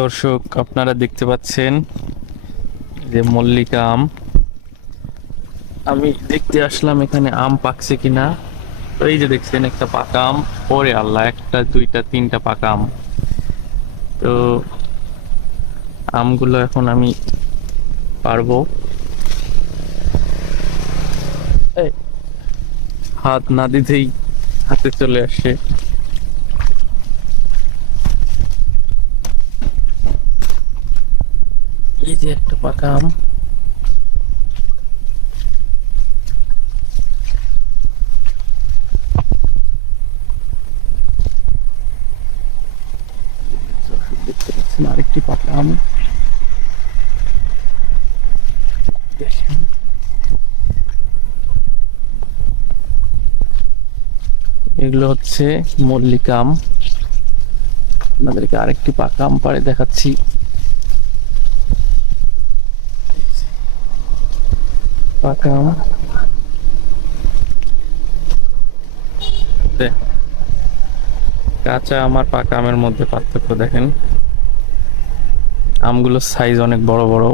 দর্শক, আপনারা দেখতে পাচ্ছেন যে মল্লিকা আম। আমি দেখতে আসলাম এখানে আম পাকছে কিনা। তো এই যে দেখছেন একটা পাকা আম। ওরে আল্লাহ, একটা দুইটা তিনটা পাকা আম। তো আমগুলো এখন আমি পারবো। এই, হাত না দিতেই হাতে চলে আসে। এই যে একটা পাকা আম। দেখতে পাচ্ছেন আরেকটি পাকা আম। দেখেন, এগুলো হচ্ছে মল্লিকা আম। আপনাদেরকে আরেকটি পাকা আম পাড়ে দেখাচ্ছি। পাকা আম। কাঁচা আম আর পাকা আমের মধ্যে পার্থক্য দেখেন। আমগুলোর সাইজ অনেক বড় বড়।